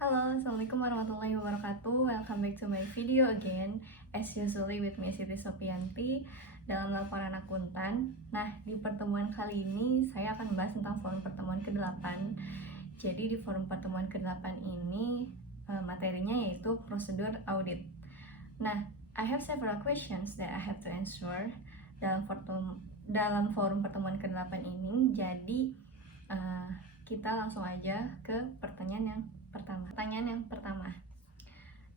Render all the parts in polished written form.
Halo, Assalamualaikum warahmatullahi wabarakatuh. Welcome back to my video again. As usually with me Siti Sopianti dalam laporan akuntan. Nah, di pertemuan kali ini saya akan membahas tentang forum pertemuan ke-8. Jadi di forum pertemuan ke-8 ini materinya yaitu prosedur audit. Nah, I have several questions that I have to answer dalam forum pertemuan ke-8 ini. Jadi kita langsung aja ke pertanyaan yang pertama.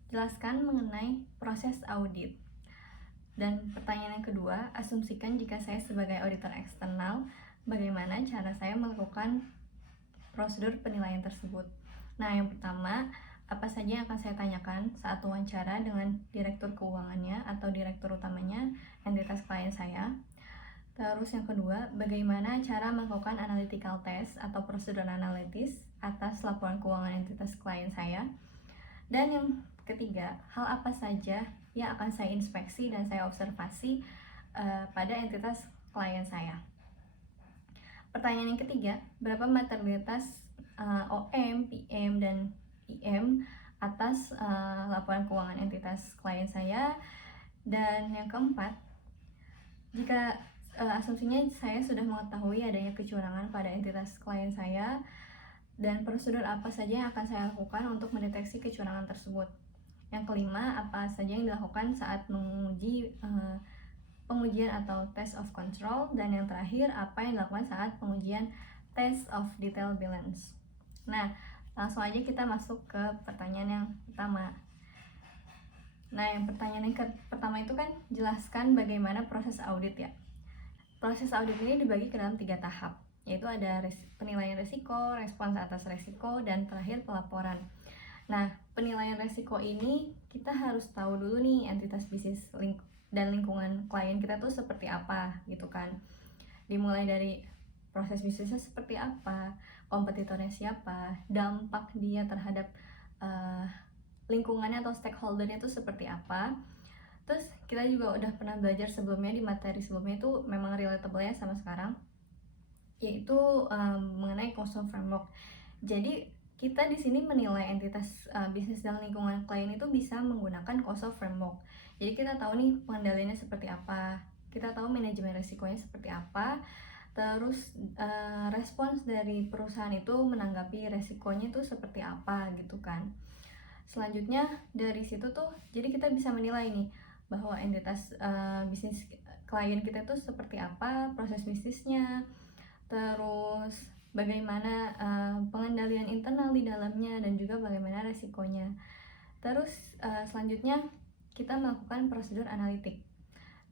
Jelaskan mengenai proses audit. Dan pertanyaan yang kedua, asumsikan jika saya sebagai auditor eksternal, bagaimana cara saya melakukan prosedur penilaian tersebut. Nah, yang pertama, apa saja yang akan saya tanyakan saat wawancara dengan direktur keuangannya atau direktur utamanya entitas klien saya. Terus yang kedua, bagaimana cara melakukan analytical test atau prosedur analitis atas laporan keuangan entitas klien saya. Dan yang ketiga, hal apa saja yang akan saya inspeksi dan saya observasi pada entitas klien saya. Pertanyaan yang ketiga, berapa materialitas OM, PM, dan IM atas laporan keuangan entitas klien saya. Dan yang keempat, jika asumsinya saya sudah mengetahui adanya kecurangan pada entitas klien saya, dan prosedur apa saja yang akan saya lakukan untuk mendeteksi kecurangan tersebut. Yang kelima, apa saja yang dilakukan saat menguji pengujian atau test of control. Dan yang terakhir, apa yang dilakukan saat pengujian test of detail balance. Nah, langsung aja kita masuk ke pertanyaan yang pertama. Nah, yang pertanyaan yang pertama itu kan jelaskan bagaimana proses audit ya. Proses audit ini dibagi ke dalam 3 tahap, yaitu ada penilaian risiko, respons atas risiko, dan terakhir pelaporan. Nah, penilaian risiko ini kita harus tahu dulu nih entitas bisnis dan lingkungan klien kita tuh seperti apa gitu kan. Dimulai dari proses bisnisnya seperti apa, kompetitornya siapa, dampak dia terhadap lingkungannya atau stakeholdernya itu seperti apa. Terus kita juga udah pernah belajar sebelumnya di materi sebelumnya itu memang relatable ya sama sekarang, yaitu mengenai COSO framework. Jadi kita di sini menilai entitas bisnis dan lingkungan klien itu bisa menggunakan COSO framework. Jadi kita tahu nih pengendaliannya seperti apa, kita tahu manajemen risikonya seperti apa, terus respons dari perusahaan itu menanggapi resikonya itu seperti apa gitu kan. Selanjutnya dari situ tuh jadi kita bisa menilai nih bahwa entitas bisnis klien kita tuh seperti apa proses bisnisnya, terus bagaimana pengendalian internal di dalamnya, dan juga bagaimana resikonya. Terus selanjutnya kita melakukan prosedur analitik.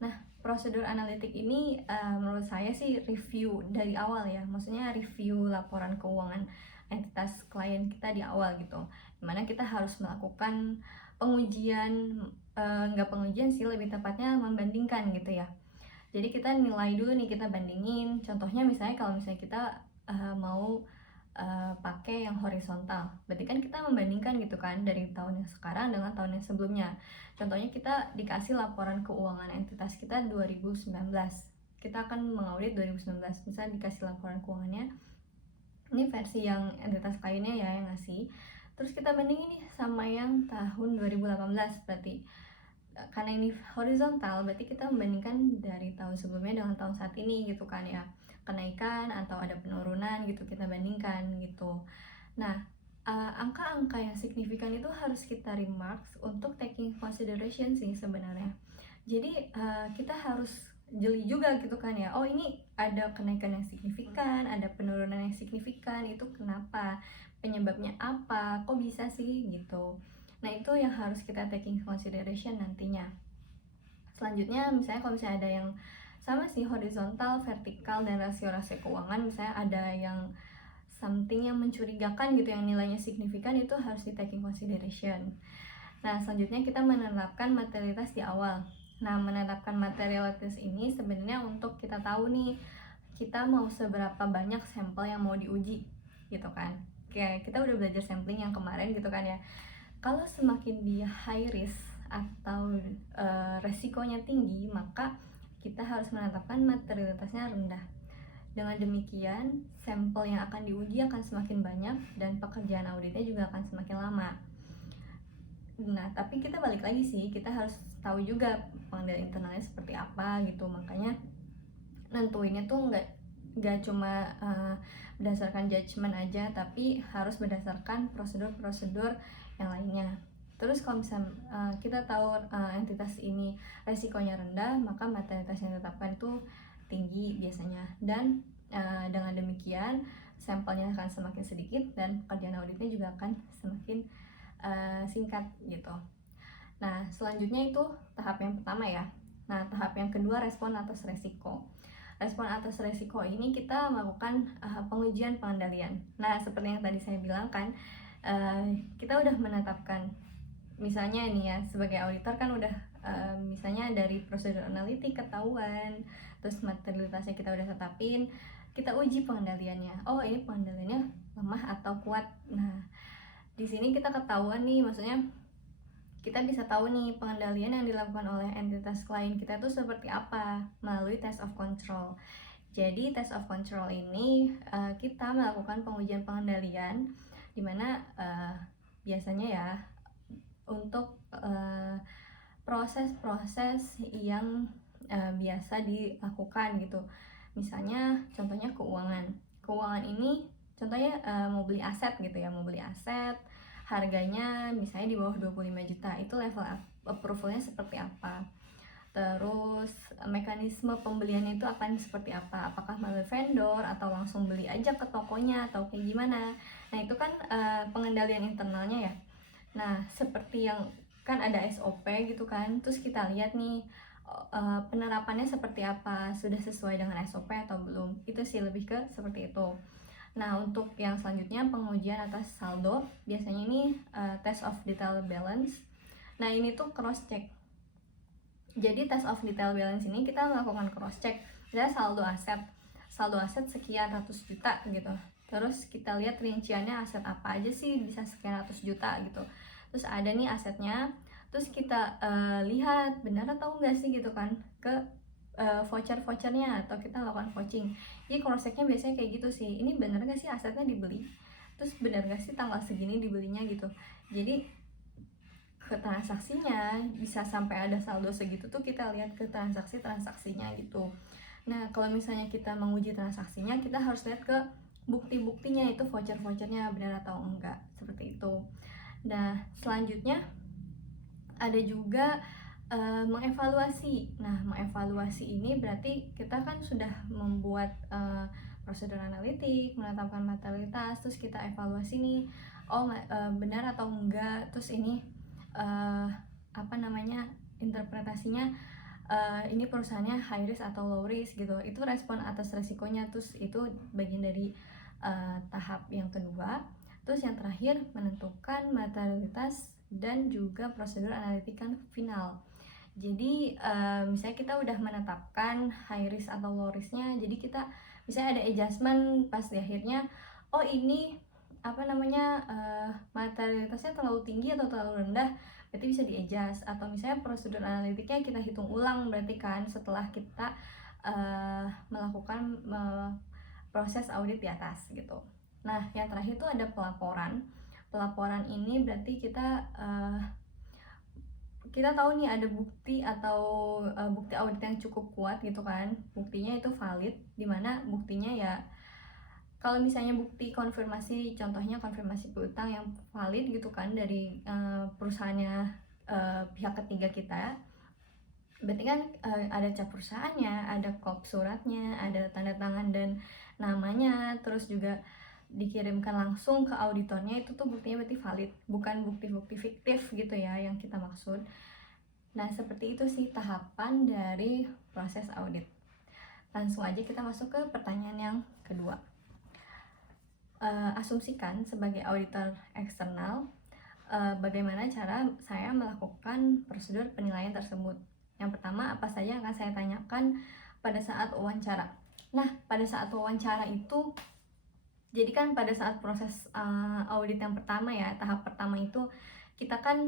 Nah, prosedur analitik ini menurut saya sih review dari awal ya, maksudnya review laporan keuangan entitas klien kita di awal gitu, dimana kita harus melakukan pengujian, nggak pengujian sih, lebih tepatnya membandingkan gitu ya. Jadi kita nilai dulu nih, kita bandingin. Contohnya misalnya kalau misalnya kita mau pakai yang horizontal, berarti kan kita membandingkan gitu kan dari tahun yang sekarang dengan tahun yang sebelumnya. Contohnya kita dikasih laporan keuangan entitas kita 2019, kita akan mengaudit 2019, misalnya dikasih laporan keuangannya ini versi yang entitas kliennya ya yang ngasih, terus kita bandingin nih sama yang tahun 2018, berarti karena ini horizontal berarti kita membandingkan dari tahun sebelumnya dengan tahun saat ini gitu kan ya, kenaikan atau ada penurunan gitu kita bandingkan gitu. Nah, angka-angka yang signifikan itu harus kita remarks untuk taking consideration sih sebenarnya. Jadi kita harus jeli juga gitu kan ya, oh ini ada kenaikan yang signifikan, ada penurunan yang signifikan, itu kenapa, penyebabnya apa, kok bisa sih gitu. Nah, itu yang harus kita taking consideration nantinya. Selanjutnya misalnya kalau misalnya ada yang sama sih horizontal, vertikal, dan rasio-rasio keuangan, misalnya ada yang something yang mencurigakan gitu yang nilainya signifikan, itu harus di taking consideration. Nah, selanjutnya kita menerapkan materialitas di awal. Nah, menetapkan materialitas ini sebenarnya untuk kita tahu nih kita mau seberapa banyak sampel yang mau diuji gitu kan. Kayak kita udah belajar sampling yang kemarin gitu kan ya. Kalau semakin dia high risk atau resikonya tinggi, maka kita harus menetapkan materialitasnya rendah. Dengan demikian, sampel yang akan diuji akan semakin banyak dan pekerjaan auditnya juga akan semakin lama. Nah, tapi kita balik lagi sih, kita harus tahu juga pengendalian internalnya seperti apa gitu. Makanya nentuinnya tuh nggak cuma berdasarkan judgement aja, tapi harus berdasarkan prosedur-prosedur yang lainnya. Terus kalau misalnya kita tahu entitas ini resikonya rendah, maka mortalitas yang ditetapkan itu tinggi biasanya. Dan dengan demikian sampelnya akan semakin sedikit dan pekerjaan auditnya juga akan semakin singkat gitu. Nah, selanjutnya itu tahap yang pertama ya. Nah, tahap yang kedua respon atas resiko. Respon atas resiko ini kita melakukan pengujian pengendalian. Nah, seperti yang tadi saya bilang kan, kita udah menetapkan, misalnya nih ya, sebagai auditor kan udah misalnya dari prosedur analitik ketahuan, terus materialitasnya kita udah tetapin, kita uji pengendaliannya. Oh, ini pengendaliannya lemah atau kuat. Nah, di sini kita ketahuan nih, maksudnya kita bisa tahu nih pengendalian yang dilakukan oleh entitas klien kita itu seperti apa melalui test of control. Jadi test of control ini kita melakukan pengujian pengendalian dimana biasanya ya untuk proses-proses yang biasa dilakukan gitu. Misalnya contohnya keuangan ini contohnya mau beli aset gitu ya, mau beli aset harganya misalnya di bawah 25 juta, itu level approvalnya seperti apa, terus mekanisme pembeliannya itu akan seperti apa, apakah melalui vendor atau langsung beli aja ke tokonya atau kayak gimana. Nah, itu kan pengendalian internalnya ya. Nah, seperti yang kan ada SOP gitu kan, terus kita lihat nih penerapannya seperti apa, sudah sesuai dengan SOP atau belum. Itu sih lebih ke seperti itu. Nah, untuk yang selanjutnya pengujian atas saldo, biasanya ini test of detail balance. Nah, ini tuh cross check. Jadi test of detail balance ini kita melakukan cross check. Misalnya saldo aset sekian ratus juta gitu. Terus kita lihat rinciannya aset apa aja sih bisa sekian ratus juta gitu. Terus ada nih asetnya, terus kita lihat benar atau enggak sih gitu kan ke vouchernya, atau kita lakukan vouching. Jadi cross checknya biasanya kayak gitu sih, ini benar gak sih asetnya dibeli, terus benar gak sih tanggal segini dibelinya gitu. Jadi ke transaksinya bisa sampai ada saldo segitu tuh kita lihat ke transaksinya gitu. Nah, kalau misalnya kita menguji transaksinya, kita harus lihat ke bukti-buktinya, itu vouchernya benar atau enggak, seperti itu. Nah, selanjutnya ada juga mengevaluasi. Nah, mengevaluasi ini berarti kita kan sudah membuat prosedur analitik, menetapkan materialitas, terus kita evaluasi nih, oh benar atau enggak, terus ini interpretasinya ini perusahaannya high risk atau low risk gitu. Itu respon atas resikonya, terus itu bagian dari tahap yang kedua. Terus yang terakhir menentukan materialitas dan juga prosedur analitikan final. Jadi misalnya kita udah menetapkan high risk atau low risknya, jadi kita misalnya ada adjustment pas di akhirnya, oh ini materialitasnya terlalu tinggi atau terlalu rendah, berarti bisa di adjust. Atau misalnya prosedur analitiknya kita hitung ulang, berarti kan setelah kita melakukan proses audit di atas gitu. Nah, yang terakhir itu ada pelaporan ini berarti kita tahu nih ada bukti atau bukti audit yang cukup kuat gitu kan, buktinya itu valid, dimana buktinya ya kalau misalnya bukti konfirmasi, contohnya konfirmasi piutang yang valid gitu kan dari perusahaannya pihak ketiga kita, berarti kan ada cap perusahaannya, ada kop suratnya, ada tanda tangan dan namanya, terus juga dikirimkan langsung ke auditornya, itu tuh buktinya berarti valid, bukan bukti-bukti fiktif gitu ya yang kita maksud. Nah, seperti itu sih tahapan dari proses audit. Langsung aja kita masuk ke pertanyaan yang kedua. Asumsikan sebagai auditor eksternal, bagaimana cara saya melakukan prosedur penilaian tersebut. Yang pertama, apa saja yang akan saya tanyakan pada saat wawancara. Nah, pada saat wawancara itu, jadi kan pada saat proses audit yang pertama ya, tahap pertama itu kita kan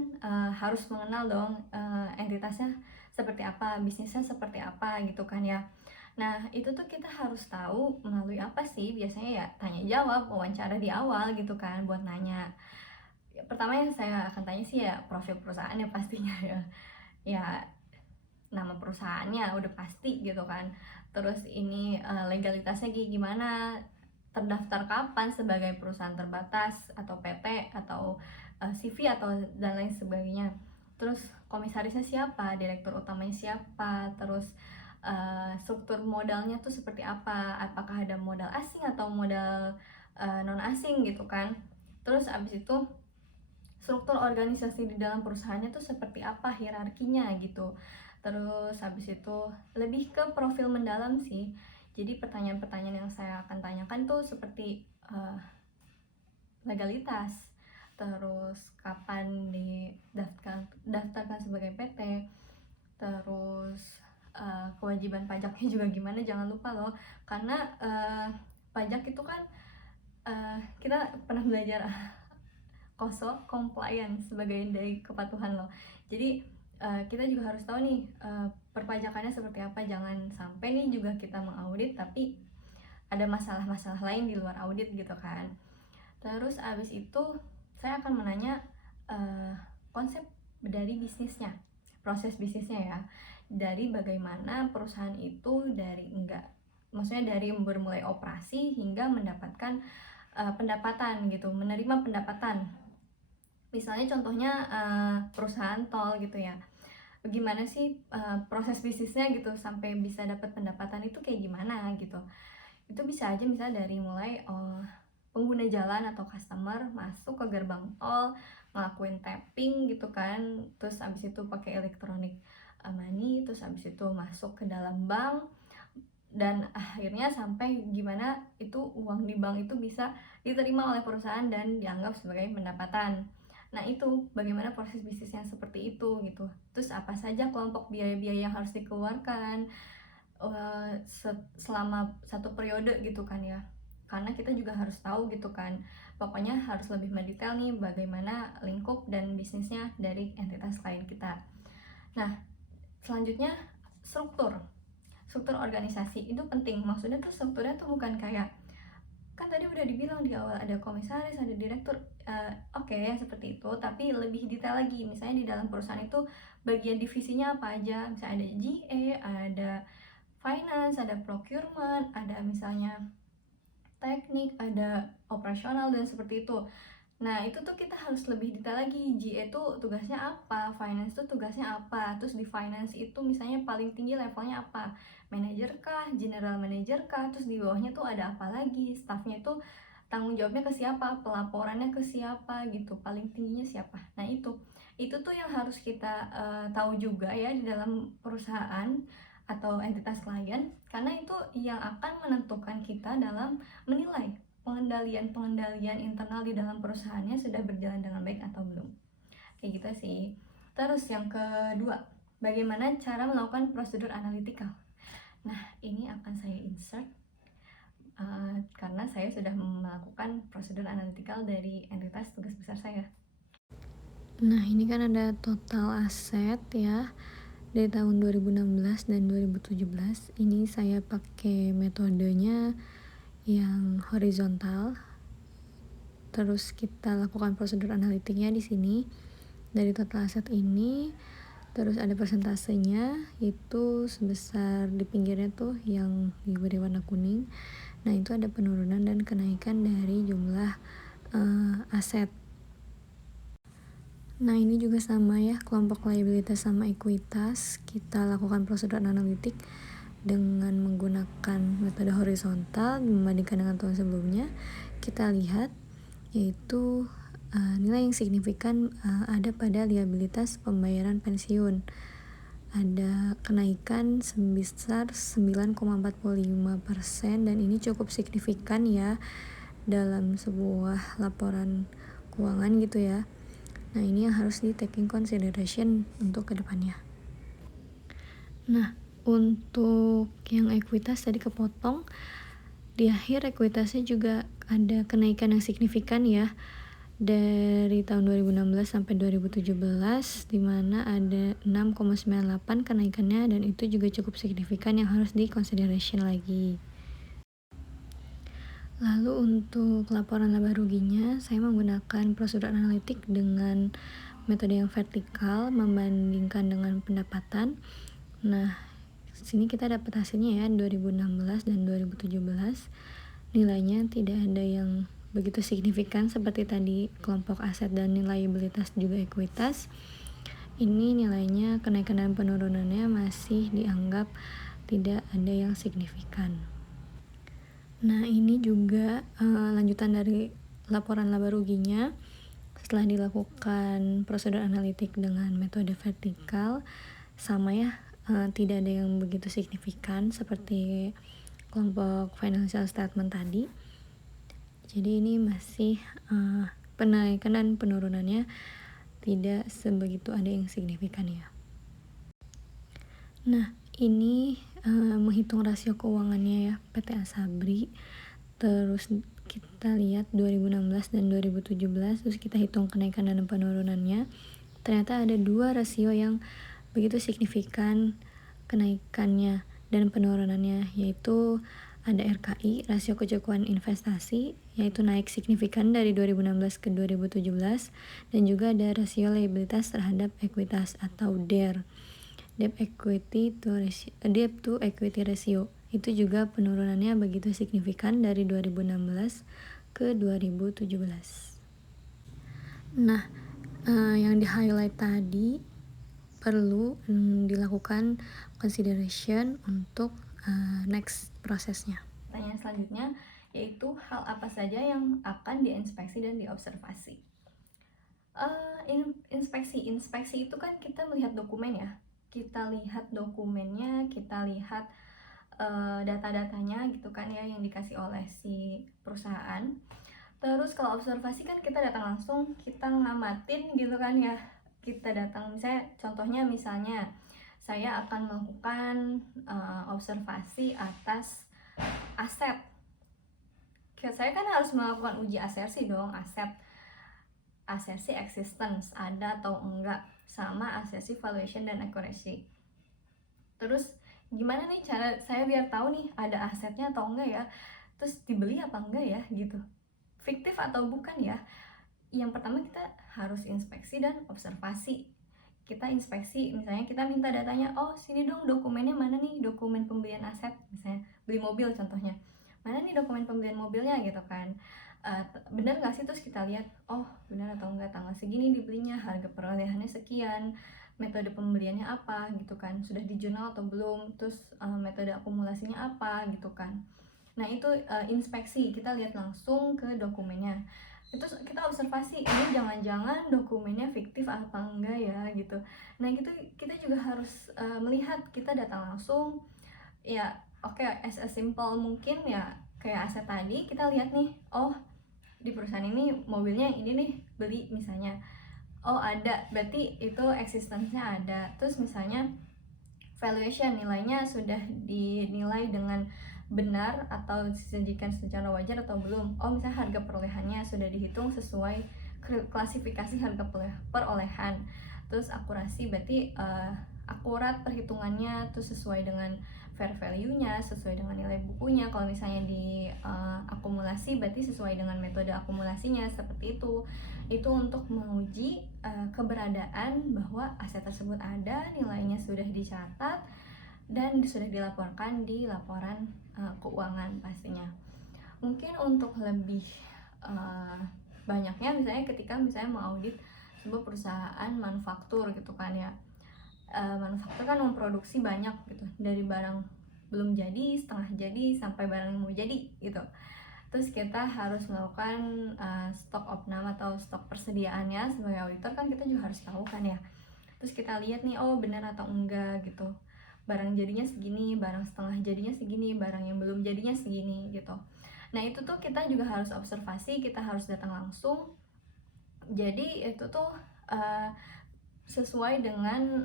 harus mengenal dong entitasnya seperti apa, bisnisnya seperti apa gitu kan ya. Nah, itu tuh kita harus tahu melalui apa sih? Biasanya ya tanya jawab, wawancara di awal gitu kan buat nanya. Ya, pertama yang saya akan tanya sih ya profil perusahaannya pastinya ya. Ya nama perusahaannya udah pasti gitu kan. Terus ini legalitasnya kayak gimana? Terdaftar kapan sebagai perusahaan terbatas atau PT atau CV atau dan lain sebagainya. Terus komisarisnya siapa, direktur utamanya siapa, terus struktur modalnya tuh seperti apa, apakah ada modal asing atau modal non asing gitu kan. Terus abis itu struktur organisasi di dalam perusahaannya tuh seperti apa, hierarkinya gitu. Terus habis itu lebih ke profil mendalam sih. Jadi pertanyaan-pertanyaan yang saya akan tanyakan tuh seperti legalitas, terus kapan didaftarkan sebagai PT, terus kewajiban pajaknya juga gimana, jangan lupa loh, karena pajak itu kan kita pernah belajar compliance sebagai dari kepatuhan loh. Jadi kita juga harus tahu nih perpajakannya seperti apa, jangan sampai nih juga kita mengaudit tapi ada masalah-masalah lain di luar audit gitu kan. Terus abis itu saya akan menanya konsep dari bisnisnya, proses bisnisnya ya, dari bagaimana perusahaan itu dari maksudnya dari bermulai operasi hingga mendapatkan pendapatan gitu, menerima pendapatan. Misalnya contohnya perusahaan tol gitu ya, gimana sih proses bisnisnya gitu sampai bisa dapat pendapatan itu kayak gimana gitu. Itu bisa aja misalnya dari mulai pengguna jalan atau customer masuk ke gerbang tol, ngelakuin tapping gitu kan, terus abis itu pakai elektronik money, terus abis itu masuk ke dalam bank, dan akhirnya sampai gimana itu uang di bank itu bisa diterima oleh perusahaan dan dianggap sebagai pendapatan. Nah itu bagaimana proses bisnis yang seperti itu gitu. Terus apa saja kelompok biaya-biaya yang harus dikeluarkan selama satu periode gitu kan ya. Karena kita juga harus tahu gitu kan. Pokoknya harus lebih mendetail nih bagaimana lingkup dan bisnisnya dari entitas klien kita. Nah, selanjutnya struktur. Struktur organisasi itu penting. Maksudnya tuh strukturnya tuh bukan kayak, kan tadi udah dibilang di awal ada komisaris, ada direktur, oke, seperti itu, tapi lebih detail lagi. Misalnya di dalam perusahaan itu bagian divisinya apa aja, misalnya ada GA, ada finance, ada procurement, ada misalnya teknik, ada operasional dan seperti itu. Nah itu tuh kita harus lebih detail lagi, GA itu tugasnya apa, finance itu tugasnya apa, terus di finance itu misalnya paling tinggi levelnya apa, manager kah, general manager kah, terus di bawahnya tuh ada apa lagi, staffnya itu tanggung jawabnya ke siapa, pelaporannya ke siapa gitu, paling tingginya siapa. Nah itu tuh yang harus kita tahu juga ya di dalam perusahaan atau entitas klien, karena itu yang akan menentukan kita dalam menilai pengendalian internal di dalam perusahaannya sudah berjalan dengan baik atau belum. Kayak gitu sih. Terus yang kedua, bagaimana cara melakukan prosedur analytical. Nah, ini akan saya insert karena saya sudah melakukan prosedur analytical dari entitas tugas besar saya. Nah, ini kan ada total aset ya dari tahun 2016 dan 2017. Ini saya pakai metodenya yang horizontal. Terus kita lakukan prosedur analitiknya di sini dari total aset ini. Terus ada persentasenya, itu sebesar di pinggirnya tuh yang diberi warna kuning. Nah itu ada penurunan dan kenaikan dari jumlah aset. Nah ini juga sama ya, kelompok liabilitas sama ekuitas kita lakukan prosedur analitik dengan menggunakan metode horizontal membandingkan dengan tahun sebelumnya. Kita lihat yaitu nilai yang signifikan ada pada liabilitas pembayaran pensiun. Ada kenaikan sebesar 9,45% dan ini cukup signifikan ya dalam sebuah laporan keuangan gitu ya. Nah ini yang harus di taking consideration untuk kedepannya. Nah untuk yang ekuitas tadi kepotong, di akhir ekuitasnya juga ada kenaikan yang signifikan ya dari tahun 2016 sampai 2017, di mana ada 6,98 kenaikannya, dan itu juga cukup signifikan yang harus di consideration lagi. Lalu untuk laporan laba ruginya, saya menggunakan prosedur analitik dengan metode yang vertikal membandingkan dengan pendapatan. Nah, sini kita dapat hasilnya ya, 2016 dan 2017. Nilainya tidak ada yang begitu signifikan seperti tadi kelompok aset dan nilai liabilitas juga ekuitas. Ini nilainya kenaikan dan penurunannya masih dianggap tidak ada yang signifikan. Nah, ini juga lanjutan dari laporan laba ruginya. Setelah dilakukan prosedur analitik dengan metode vertikal, sama ya, tidak ada yang begitu signifikan seperti kelompok financial statement tadi. Jadi ini masih penaikan dan penurunannya tidak sebegitu ada yang signifikan ya. Nah, ini menghitung rasio keuangannya ya PT Asabri. Terus kita lihat 2016 dan 2017, terus kita hitung kenaikan dan penurunannya. Ternyata ada 2 rasio yang begitu signifikan kenaikannya dan penurunannya, yaitu ada RKI, rasio kecukupan investasi, yaitu naik signifikan dari 2016 ke 2017, dan juga ada rasio liabilitas terhadap ekuitas atau DER, debt to equity ratio. Itu juga penurunannya begitu signifikan dari 2016 ke 2017. Nah, yang di highlight tadi perlu dilakukan consideration untuk next prosesnya. Pertanyaan selanjutnya yaitu hal apa saja yang akan diinspeksi dan diobservasi. Inspeksi itu kan kita melihat dokumen ya, kita lihat dokumennya, kita lihat data-datanya gitu kan ya yang dikasih oleh si perusahaan. Terus kalau observasi kan kita datang langsung, kita ngamatin gitu kan ya, kita datang misalnya saya akan melakukan observasi atas aset. Saya kan harus melakukan uji asersi dong, asersi existence ada atau enggak, sama asersi valuation dan accuracy. Terus gimana nih cara saya biar tahu nih ada asetnya atau enggak ya, terus dibeli apa enggak ya gitu, fiktif atau bukan ya. Yang pertama kita harus inspeksi dan observasi. Kita inspeksi, misalnya kita minta datanya, oh sini dong dokumennya, mana nih dokumen pembelian aset, misalnya beli mobil contohnya, mana nih dokumen pembelian mobilnya gitu kan. Benar nggak sih, terus kita lihat, oh benar atau enggak, tanggal segini dibelinya, harga perolehannya sekian, metode pembeliannya apa gitu kan, sudah di jurnal atau belum, terus metode akumulasinya apa gitu kan. Nah itu inspeksi, kita lihat langsung ke dokumennya. Itu kita observasi, ini jangan-jangan dokumennya fiktif apa enggak ya gitu. Nah gitu kita juga harus melihat, kita datang langsung ya. Oke, as simple mungkin ya, kayak aset tadi kita lihat nih, oh di perusahaan ini mobilnya ini nih beli misalnya, oh ada, berarti itu existence-nya ada. Terus misalnya valuation, nilainya sudah dinilai dengan benar atau disajikan secara wajar atau belum. Oh misalnya harga perolehannya sudah dihitung sesuai klasifikasi harga perolehan. Terus akurasi, berarti akurat perhitungannya, terus sesuai dengan fair value-nya, sesuai dengan nilai bukunya. Kalau misalnya di akumulasi, berarti sesuai dengan metode akumulasinya, seperti itu. Itu untuk menguji keberadaan bahwa aset tersebut ada, nilainya sudah dicatat, dan sudah dilaporkan di laporan keuangan pastinya. Mungkin untuk lebih banyaknya, misalnya ketika mengaudit sebuah perusahaan manufaktur gitu kan ya. Manufaktur kan memproduksi banyak gitu, dari barang belum jadi, setengah jadi, sampai barang yang mau jadi gitu. Terus kita harus melakukan stok opnam atau stok persediaannya. Sebagai auditor kan kita juga harus tahu kan ya. Terus kita lihat nih, oh benar atau enggak gitu, barang jadinya segini, barang setengah jadinya segini, barang yang belum jadinya segini gitu. Nah itu tuh kita juga harus observasi, kita harus datang langsung. Jadi itu tuh sesuai dengan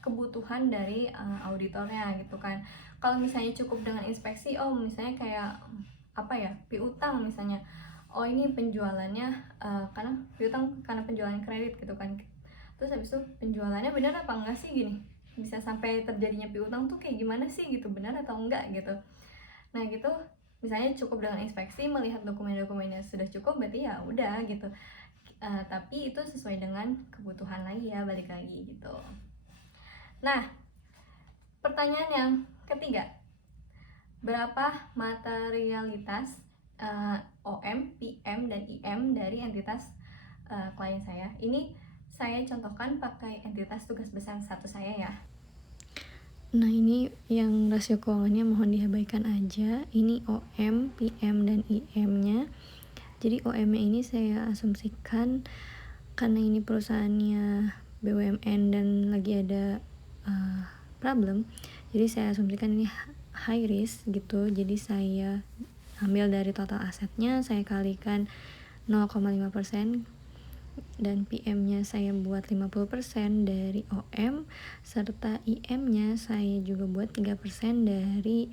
kebutuhan dari auditornya gitu kan. Kalau misalnya cukup dengan inspeksi, oh misalnya kayak apa ya, piutang misalnya, oh ini penjualannya karena piutang karena penjualan kredit gitu kan. Terus habis itu penjualannya benar apa enggak sih gini, bisa sampai terjadinya piutang tuh kayak gimana sih gitu, benar atau enggak gitu. Nah gitu, misalnya cukup dengan inspeksi melihat dokumen-dokumennya sudah cukup, berarti ya udah gitu. Tapi itu sesuai dengan kebutuhan lagi ya, balik lagi gitu. Nah, pertanyaan yang ketiga, berapa materialitas OM, PM, dan IM dari entitas klien saya? Ini saya contohkan pakai entitas tugas besar 1 saya ya. Nah, ini yang rasio keuangannya mohon diabaikan aja. Ini OM, PM, dan IM-nya. Jadi OM-nya ini saya asumsikan karena ini perusahaannya BUMN dan lagi ada problem. Jadi saya asumsikan ini high risk gitu. Jadi saya ambil dari total asetnya, saya kalikan 0,5%, dan PM-nya saya buat 50% dari OM, serta IM-nya saya juga buat 3% dari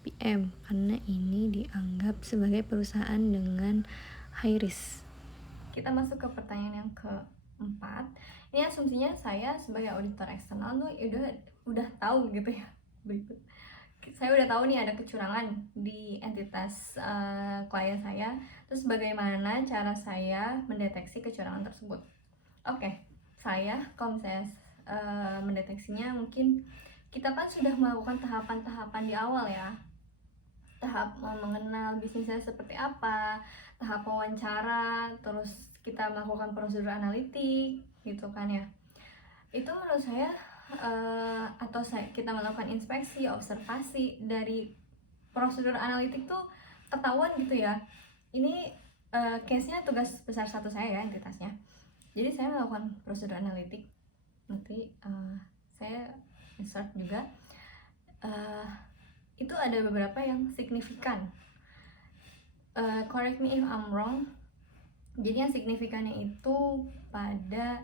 PM, karena ini dianggap sebagai perusahaan dengan high risk. Kita masuk ke pertanyaan yang keempat. Ini asumsinya saya sebagai auditor eksternal tuh udah tahu gitu ya. Berikut, saya udah tahu nih ada kecurangan di entitas klien saya. Terus bagaimana cara saya mendeteksi kecurangan tersebut? Oke, saya kalau misalnya mendeteksinya, mungkin kita kan sudah melakukan tahapan-tahapan di awal ya. Tahap mengenal bisnisnya seperti apa, tahap wawancara, terus kita melakukan prosedur analitik gitu kan ya. Itu menurut saya kita melakukan inspeksi, observasi dari prosedur analitik tuh ketahuan gitu ya. Ini case-nya tugas besar 1 saya ya, entitasnya. Jadi saya melakukan prosedur analitik, nanti saya insert juga. Itu ada beberapa yang signifikan. Correct me if I'm wrong. Jadi yang signifikannya itu pada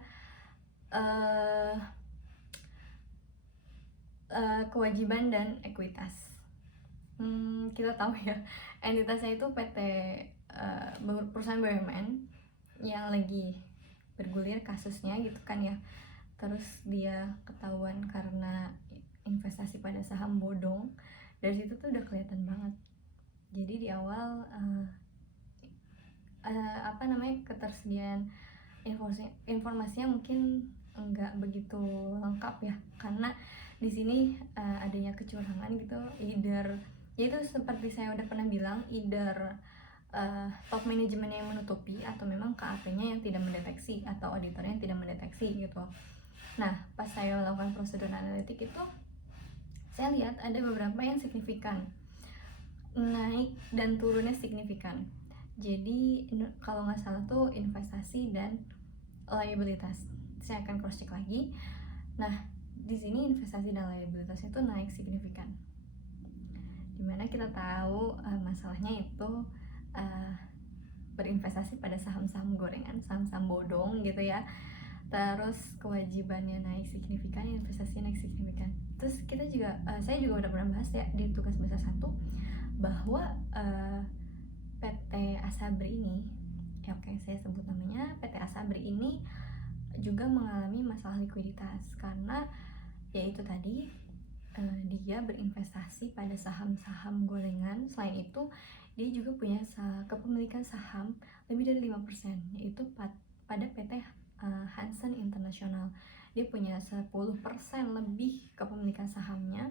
kewajiban dan ekuitas. Kita tahu ya, entitasnya itu PT perusahaan BUMN yang lagi bergulir kasusnya gitu kan ya. Terus dia ketahuan karena investasi pada saham bodong. Dari situ tuh udah kelihatan banget. Jadi di awal ketersediaan informasinya mungkin enggak begitu lengkap ya, karena di sini adanya kecurangan gitu, yaitu seperti saya udah pernah bilang, top manajemen yang menutupi atau memang KAP-nya yang tidak mendeteksi atau auditornya yang tidak mendeteksi gitu. Nah, pas saya melakukan prosedur analitik itu, saya lihat ada beberapa yang signifikan, naik dan turunnya signifikan. Jadi kalau nggak salah tuh investasi dan liabilitas. Saya akan cross check lagi. Nah, di sini investasi dan liabilitasnya itu naik signifikan. Dimana kita tahu masalahnya itu berinvestasi pada saham-saham gorengan, saham-saham bodong gitu ya. Terus kewajibannya naik signifikan, investasinya naik signifikan. Terus kita juga, saya juga udah pernah bahas ya di tugas besar 1 bahwa PT Asabri ini, ya oke saya sebut namanya, PT Asabri ini juga mengalami masalah likuiditas karena yaitu tadi dia berinvestasi pada saham-saham gorengan. Selain itu dia juga punya kepemilikan saham lebih dari 5%, yaitu pada PT Hansen International. Dia punya 10% lebih kepemilikan sahamnya.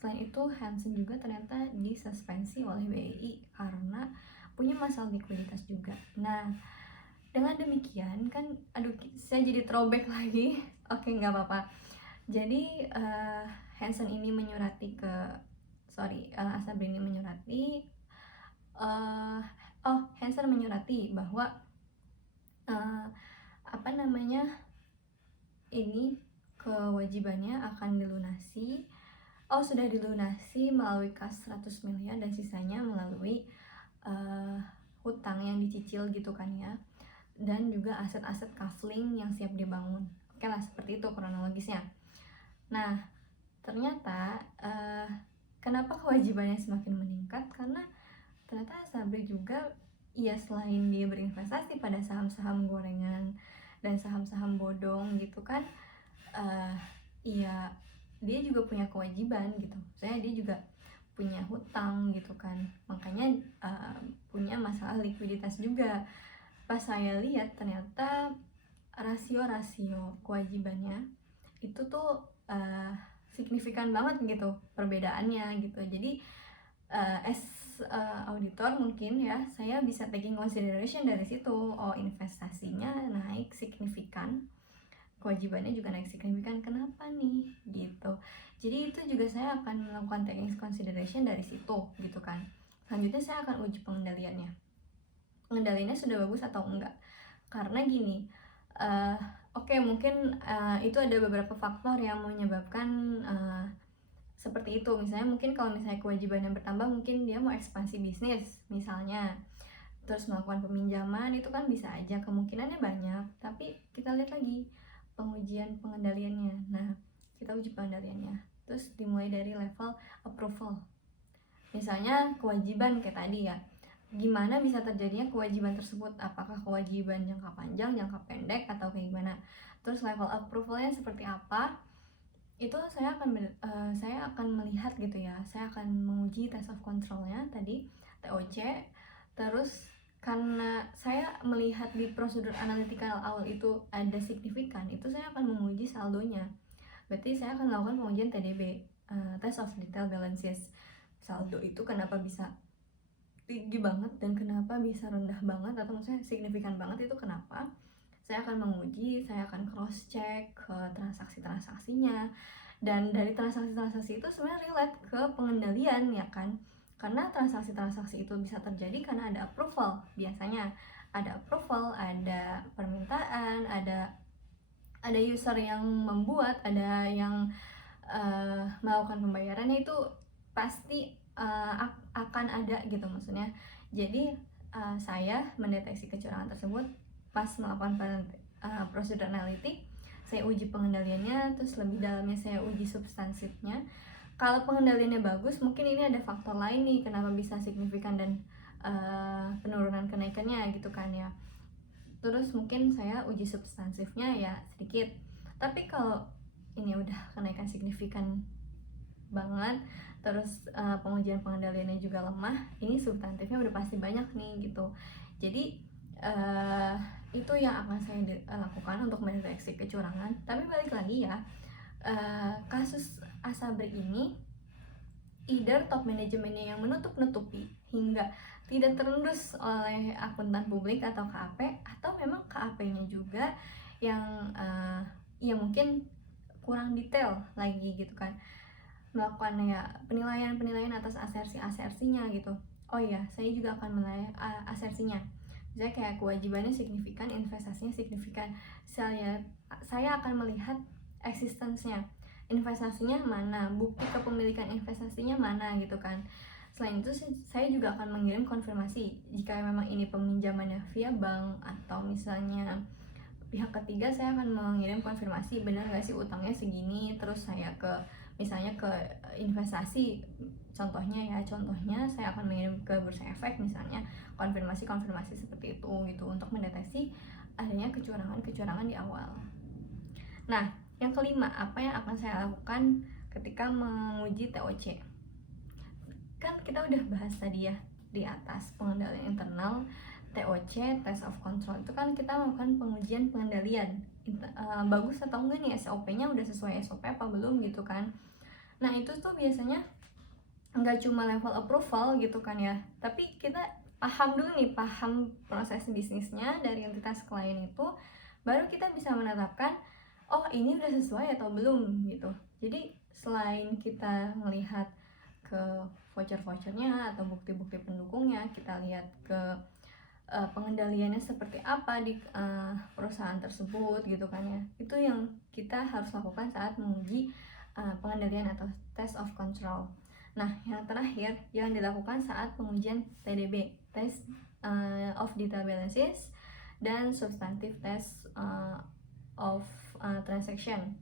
Selain itu Hansen juga ternyata disuspensi oleh BEI karena punya masalah likuiditas juga. Nah, dengan demikian kan, saya jadi throwback lagi. Oke, nggak apa-apa. Jadi Hansen ini menyurati Asabri ini menyurati Hansen menyurati bahwa ini kewajibannya akan dilunasi. Sudah dilunasi melalui kas 100 miliar dan sisanya melalui hutang yang dicicil gitu kan ya, dan juga aset-aset kafling yang siap dibangun. Oke lah, seperti itu kronologisnya. Nah, ternyata kenapa kewajibannya semakin meningkat? Karena ternyata Asabri juga ya selain dia berinvestasi pada saham-saham gorengan dan saham-saham bodong gitu kan, ya dia juga punya kewajiban gitu. Saya dia juga punya hutang gitu kan, makanya punya masalah likuiditas juga. Pas saya lihat ternyata rasio-rasio kewajibannya itu tuh signifikan banget gitu perbedaannya gitu. Jadi as auditor mungkin ya saya bisa taking consideration dari situ, oh investasinya naik signifikan, kewajibannya juga naik signifikan, kenapa nih gitu. Jadi itu juga saya akan melakukan taking consideration dari situ gitu kan. Selanjutnya saya akan uji pengendaliannya sudah bagus atau enggak, karena gini, oke, mungkin itu ada beberapa faktor yang menyebabkan seperti itu. Misalnya mungkin kalau misalnya kewajibannya bertambah, mungkin dia mau ekspansi bisnis misalnya, terus melakukan peminjaman, itu kan bisa aja, kemungkinannya banyak. Tapi kita lihat lagi pengujian pengendaliannya. Nah, kita uji pengendaliannya, terus dimulai dari level approval. Misalnya kewajiban kayak tadi ya, gimana bisa terjadinya kewajiban tersebut, apakah kewajiban jangka panjang, jangka pendek, atau kayak gimana. Terus level approvalnya seperti apa, itu saya akan melihat gitu ya. Saya akan menguji test of controlnya tadi, TOC. Terus karena saya melihat di prosedur analytical awal itu ada signifikan, itu saya akan menguji saldonya. Berarti saya akan melakukan pengujian TDB, test of detail balances. Saldo itu kenapa bisa tinggi banget dan kenapa bisa rendah banget, atau maksudnya signifikan banget, itu kenapa. Saya akan menguji, saya akan cross check ke transaksi-transaksinya, dan dari transaksi-transaksi itu sebenarnya relate ke pengendalian ya kan, karena transaksi-transaksi itu bisa terjadi karena ada approval. Biasanya ada approval, ada permintaan, ada user yang membuat, ada yang melakukan pembayarannya, itu pasti akan ada gitu maksudnya. Jadi saya mendeteksi kecurangan tersebut pas melakukan prosedur analitik, saya uji pengendaliannya, terus lebih dalamnya saya uji substansifnya. Kalau pengendaliannya bagus, mungkin ini ada faktor lain nih kenapa bisa signifikan dan penurunan kenaikannya gitu kan ya. Terus mungkin saya uji substansifnya ya sedikit. Tapi kalau ini udah kenaikan signifikan banget, terus pengujian pengendaliannya juga lemah, ini substantifnya udah pasti banyak nih gitu. Jadi itu yang akan saya lakukan untuk mendeteksi kecurangan. Tapi balik lagi ya, kasus Asabri ini either top manajemennya yang menutup-nutupi hingga tidak terendus oleh akuntan publik atau KAP, atau memang KAP-nya juga yang ya mungkin kurang detail lagi gitu kan, melakukan ya penilaian atas asersinya gitu. Oh iya, saya juga akan menilai asersinya. Misalnya kayak kewajibannya signifikan, investasinya signifikan. Saya akan melihat existence-nya, investasinya mana, bukti kepemilikan investasinya mana gitu kan. Selain itu saya juga akan mengirim konfirmasi jika memang ini peminjamannya via bank atau misalnya pihak ketiga. Saya akan mengirim konfirmasi, benar nggak sih utangnya segini, terus saya misalnya ke investasi, contohnya saya akan mengirim ke Bursa Efek misalnya, konfirmasi seperti itu gitu, untuk mendeteksi adanya kecurangan di awal. Nah, yang kelima, apa yang akan saya lakukan ketika menguji TOC? Kan kita udah bahas tadi ya di atas, pengendalian internal, TOC, test of control, itu kan kita melakukan pengujian pengendalian, bagus atau enggak nih SOP-nya, udah sesuai SOP apa belum gitu kan. Nah itu tuh biasanya nggak cuma level approval gitu kan ya, tapi kita paham dulu nih, paham proses bisnisnya dari entitas klien itu, baru kita bisa menetapkan oh ini udah sesuai atau belum gitu. Jadi selain kita melihat ke voucher-vouchernya atau bukti-bukti pendukungnya, kita lihat ke pengendaliannya seperti apa di perusahaan tersebut gitu kan ya. Itu yang kita harus lakukan saat menguji pengendalian atau test of control. Nah, yang terakhir yang dilakukan saat pengujian TDB, test of detail balances, dan substantive test of transaction.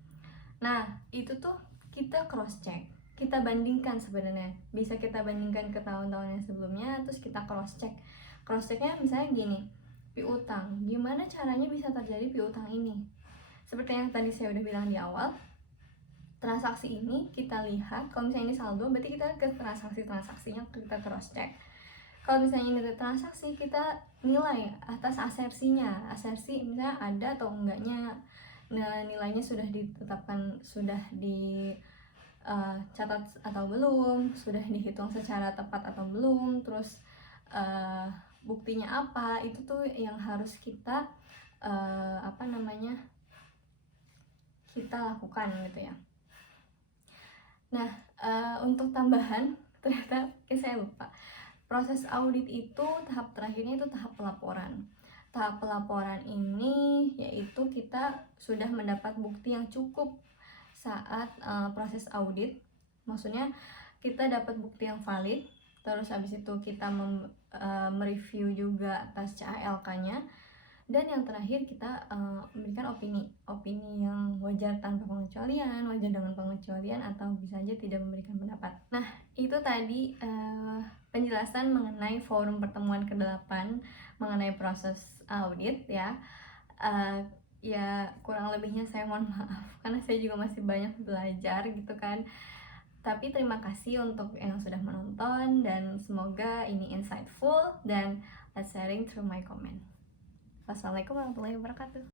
Nah, itu tuh kita cross check, kita bandingkan sebenarnya. Bisa kita bandingkan ke tahun-tahun yang sebelumnya, terus kita cross check Cross checknya misalnya gini, piutang, gimana caranya bisa terjadi piutang ini? Seperti yang tadi saya udah bilang di awal, transaksi ini kita lihat, kalau misalnya ini saldo berarti kita ke transaksinya kita cross check. Kalau misalnya ini transaksi, kita nilai atas asersinya, asersi misalnya ada atau enggaknya. Nah, nilainya sudah ditetapkan, sudah catat atau belum, sudah dihitung secara tepat atau belum, terus buktinya apa, itu tuh yang harus kita kita lakukan gitu ya. Nah, untuk tambahan ternyata saya lupa, proses audit itu tahap terakhirnya itu tahap pelaporan. Tahap pelaporan ini yaitu kita sudah mendapat bukti yang cukup saat proses audit. Maksudnya kita dapat bukti yang valid, terus habis itu kita mereview juga atas CALK-nya, dan yang terakhir kita memberikan opini yang wajar tanpa pengecualian, wajar dengan pengecualian, atau bisa saja tidak memberikan pendapat. Nah, itu tadi penjelasan mengenai forum pertemuan ke-8 mengenai proses audit ya. Ya kurang lebihnya saya mohon maaf karena saya juga masih banyak belajar gitu kan. Tapi terima kasih untuk yang sudah menonton, dan semoga ini insightful, dan let's sharing through my comment. Wassalamualaikum warahmatullahi wabarakatuh.